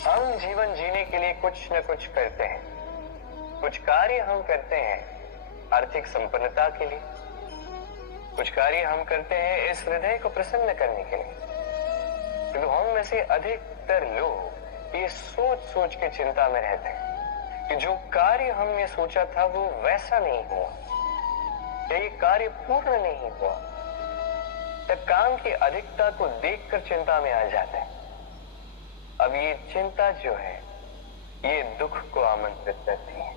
हम जीवन जीने के लिए कुछ न कुछ करते हैं। कुछ कार्य हम करते हैं आर्थिक संपन्नता के लिए, कुछ कार्य हम करते हैं इस हृदय को प्रसन्न करने के लिए। किंतु हम में से अधिकतर लोग ये सोच सोच के चिंता में रहते हैं कि जो कार्य हमने सोचा था वो वैसा नहीं हुआ, या ये कार्य पूर्ण नहीं हुआ। तब काम की अधिकता को देखकर चिंता में आ जाते हैं। अब ये चिंता जो है ये दुख को आमंत्रित करती है,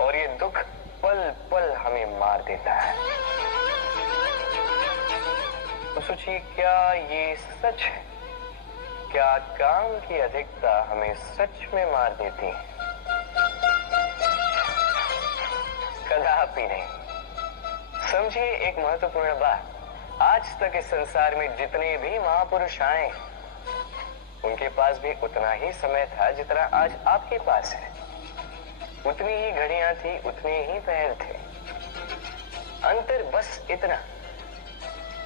और ये दुख पल पल हमें मार देता है। तो सोचिए, क्या ये सच है? क्या काम की अधिकता हमें सच में मार देती है? कदापि नहीं। समझिए एक महत्वपूर्ण बात, आज तक इस संसार में जितने भी महापुरुष आए उनके पास भी उतना ही समय था जितना आज आपके पास है। उतनी ही घड़ियां थी, उतने ही पैर थे। अंतर बस इतना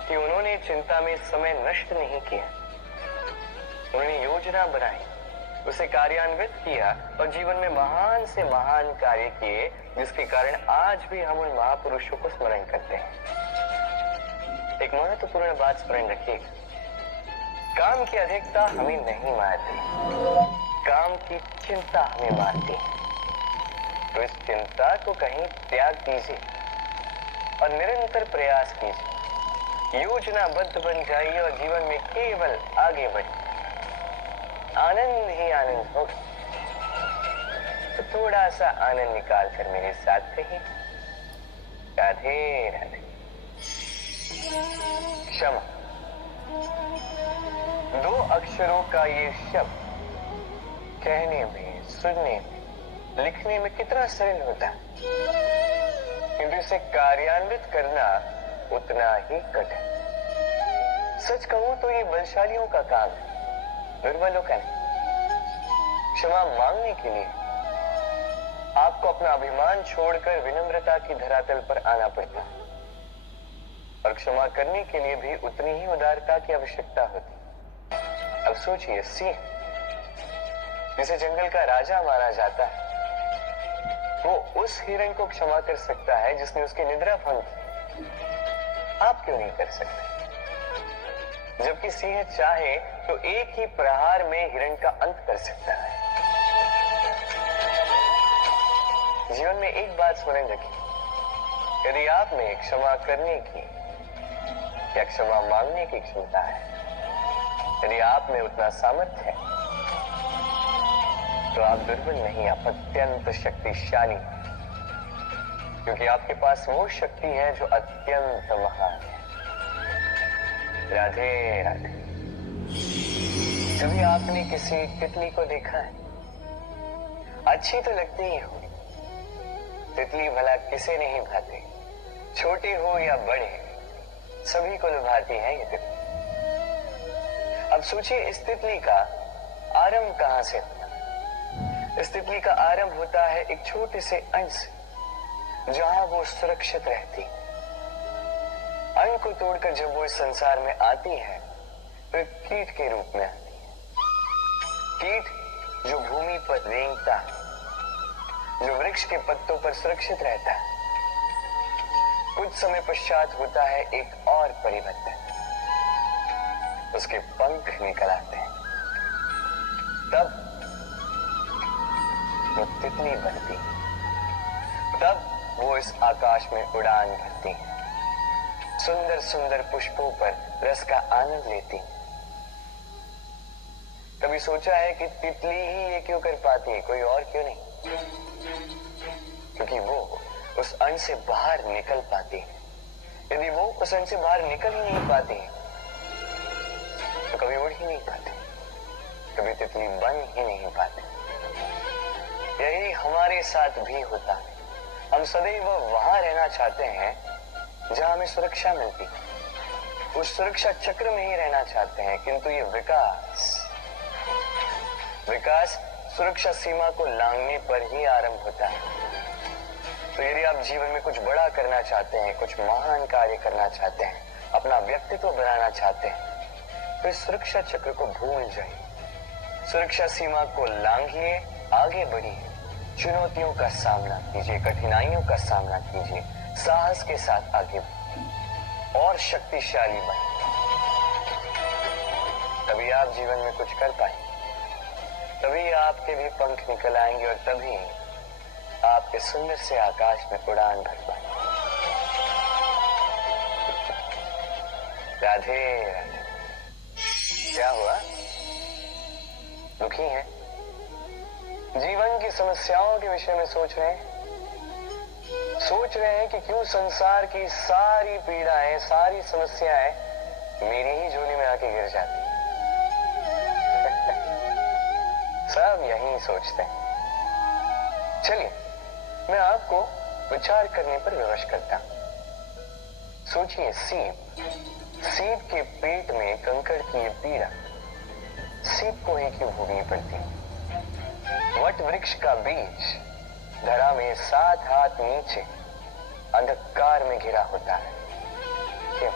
कि उन्होंने चिंता में समय नष्ट नहीं किया। उन्होंने योजना बनाई, उसे कार्यान्वित किया और जीवन में महान से महान कार्य किए, जिसके कारण आज भी हम उन महापुरुषों को स्मरण करते हैं। एक महत्वपूर्ण बात स्मरण रखिएगा, काम की अधिकता हमें नहीं मारती, काम की चिंता हमें मारती है। तो इस चिंता को कहीं त्याग दीजिए और निरंतर प्रयास कीजिए। योजनाबद्ध बन जाइए और जीवन में केवल आगे बढ़िए। आनंद ही आनंद होगा। तो थोड़ा सा आनंद निकाल कर मेरे साथ रहिए। राधे राधे। क्षमा, दो अक्षरों का ये शब्द कहने में, सुनने में, लिखने में कितना सरल होता है, किंतु इसे कार्यान्वित करना उतना ही कठिन। सच कहूं तो ये बलशालियों का काम है, दुर्बलों का नहीं। क्षमा मांगने के लिए आपको अपना अभिमान छोड़कर विनम्रता की धरातल पर आना पड़ता है, और क्षमा करने के लिए भी उतनी ही उदारता की आवश्यकता होती है। अब सोचिए, सिंह जिसे जंगल का राजा माना जाता है, वो उस हिरण को क्षमा कर सकता है जिसने उसकी निद्रा भंग की। आप क्यों नहीं कर सकते? जबकि सिंह चाहे तो एक ही प्रहार में हिरण का अंत कर सकता है। जीवन में एक बात स्मरण रखिए, यदि आप में क्षमा करने की या क्षमा मांगने की क्षमता है, यदि आप में उतना सामर्थ्य है, तो आप दुर्बल नहीं, आप अत्यंत शक्तिशाली, क्योंकि आपके पास वो शक्ति है जो अत्यंत महान है। राधे राधे। कभी आपने किसी तितली को देखा है? अच्छी तो लगती ही हो। तितली भला किसे नहीं भाती, छोटे हो या बड़े, सभी को लुभाती है ये तितली। अब सोचिए, इस तितली का आरंभ कहां से होता? इस तितली का आरंभ होता है एक छोटे से अंश से, जहां वो सुरक्षित रहती। अंग को तोड़कर जब वो इस संसार में आती है तो एक कीट के रूप में आती है। कीट जो भूमि पर रेंगता है, जो वृक्ष के पत्तों पर सुरक्षित रहता है। कुछ समय पश्चात होता है एक और परिवर्तन, उसके पंख निकल आते हैं। तब वो तितली बनती, तब वो इस आकाश में उड़ान भरती, सुंदर सुंदर पुष्पों पर रस का आनंद लेती। कभी सोचा है कि तितली ही ये क्यों कर पाती है, कोई और क्यों नहीं? क्योंकि वो उस अंश से बाहर निकल पाती है। यदि वो उस अंश से बाहर निकल ही नहीं पाती तो कभी उड़ ही नहीं पाती, कभी तितली बन ही नहीं पाती। यही हमारे साथ भी होता है। हम सदैव वहां रहना चाहते हैं जहां हमें सुरक्षा मिलती है, उस सुरक्षा चक्र में ही रहना चाहते हैं, किंतु ये विकास सुरक्षा सीमा को लांघने पर ही आरंभ होता है। तो यदि आप जीवन में कुछ बड़ा करना चाहते हैं, कुछ महान कार्य करना चाहते हैं, अपना व्यक्तित्व बनाना चाहते हैं, तो इस सुरक्षा चक्र को भूल जाइए। सुरक्षा सीमा को लांघिए, आगे बढ़िए, चुनौतियों का सामना कीजिए, कठिनाइयों का सामना कीजिए, साहस के साथ आगे बढ़िए और शक्तिशाली बनिए। तभी आप जीवन में कुछ कर पाएंगे, तभी आपके भी पंख निकल आएंगे और तभी आपके सुंदर से आकाश में उड़ान भर पाएंगे। राधे राधे। क्या हुआ? दुखी हैं? जीवन की समस्याओं के विषय में सोच रहे हैं? सोच रहे हैं कि क्यों संसार की सारी पीड़ाएं, सारी समस्याएं मेरी ही झोली में आके गिर जाती हैं। सब यही सोचते हैं। चलिए, मैं आपको विचार करने पर विवश करता हूं। सोचिए, सीप के पेट में कंकड़ की ये पीड़ा सीप को ही क्यों भोगनी पड़ती? वट वृक्ष का बीज धरा में 7 हाथ नीचे अंधकार में घिरा होता है, क्यों?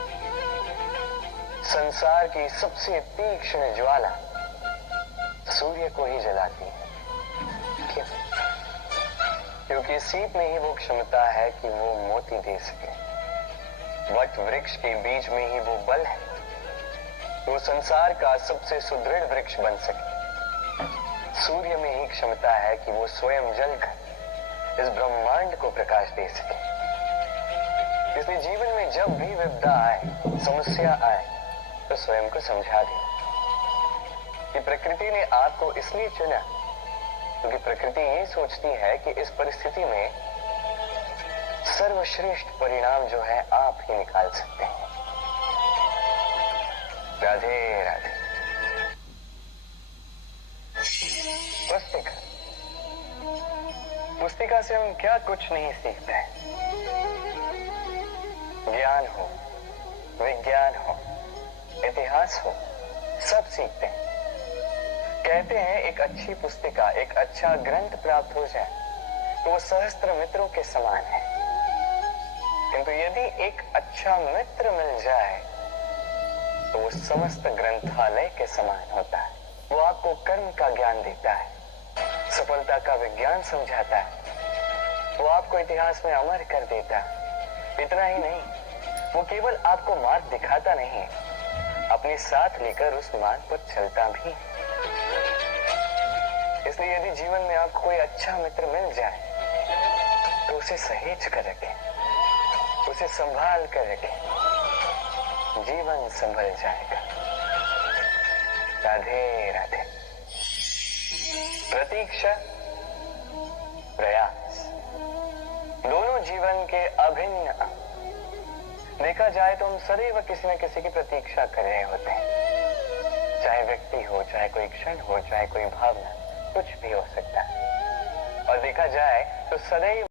संसार की सबसे तीक्ष्ण ज्वाला सूर्य को ही जलाती है, क्यों? क्योंकि सीप में ही वो क्षमता है कि वो मोती दे सके। वट वृक्ष के बीज में ही वो बल है, वो संसार का सबसे सुदृढ़ वृक्ष बन सके। सूर्य में ही क्षमता है कि वो स्वयं जलकर इस ब्रह्मांड को प्रकाश दे सके। इसलिए जीवन में जब भी विपदा आए, समस्या आए, तो स्वयं को समझा दें कि प्रकृति ने आपको इसलिए चुना क्योंकि प्रकृति ये सोचती है कि इस परिस्थिति में सर्वश्रेष्ठ परिणाम जो है आप ही निकाल सकते हैं। राधे राधे। पुस्तिका से हम क्या कुछ नहीं सीखते हैं। ज्ञान हो, विज्ञान हो, इतिहास हो, सब सीखते हैं। कहते हैं एक अच्छी पुस्तिका, एक अच्छा ग्रंथ प्राप्त हो जाए तो वो सहस्त्र मित्रों के समान है, किंतु यदि एक अच्छा मित्र मिल जाए तो वो समस्त ग्रंथालय के समान होता है। वो आपको कर्म का ज्ञान देता है, सफलता का विज्ञान समझाता है, वो आपको इतिहास में अमर कर देता है। इतना ही नहीं, वो केवल आपको मार्ग दिखाता नहीं, अपने साथ लेकर उस मार्ग पर चलता भी। इसलिए यदि जीवन में आपको कोई अच्छा मित्र मिल जाए तो उसे सहेज कर रखें, उसे संभाल कर रखें, जीवन संभल जाएगा। राधे राधे। प्रतीक्षा, प्रयास, दोनों जीवन के अभिन्न अंग। देखा जाए तो हम सदैव किसी न किसी की प्रतीक्षा कर रहे होते हैं, चाहे व्यक्ति हो, चाहे कोई क्षण हो, चाहे कोई भावना, कुछ भी हो सकता है। और देखा जाए तो सदैव